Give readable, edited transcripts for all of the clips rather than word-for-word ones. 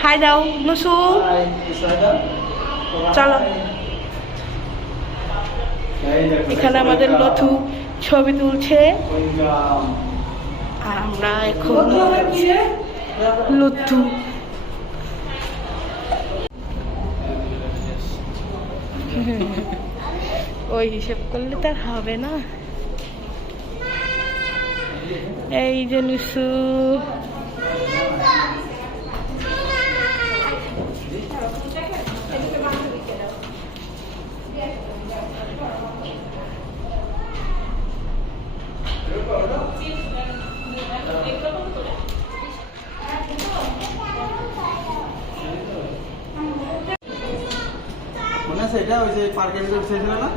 High দাও নুসু, চলো। এখানে আমাদের লথু ছবি তুলছে, আর আমরা এখন লথু ওই হিসেব করলে তার হবে না। এই যে নুসু, মনে আছে এটা ওই যে পার্কের ভিতরে ছিল না?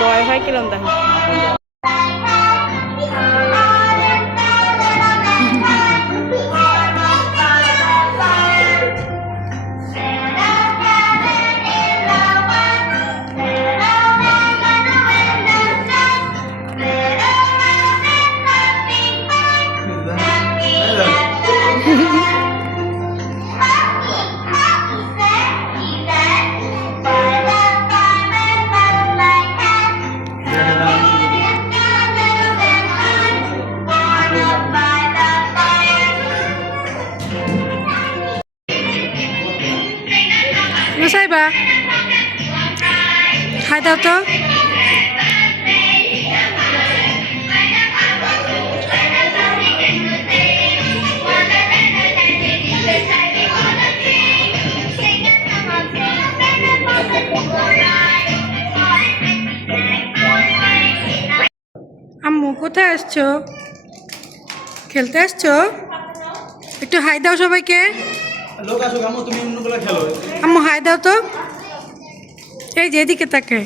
বয় হয় কিরম দেখো। নুসাইবা হাই দাও তো। আম্মু কোথায় আসছো? খেলতে আসছো? একটু হাই দাও সবাইকে। লোক আসুক আম্মু, তুমি অন্যগুলো খেলো। আম্মু হাই দাও তো। এই যে এদিকে তাকে।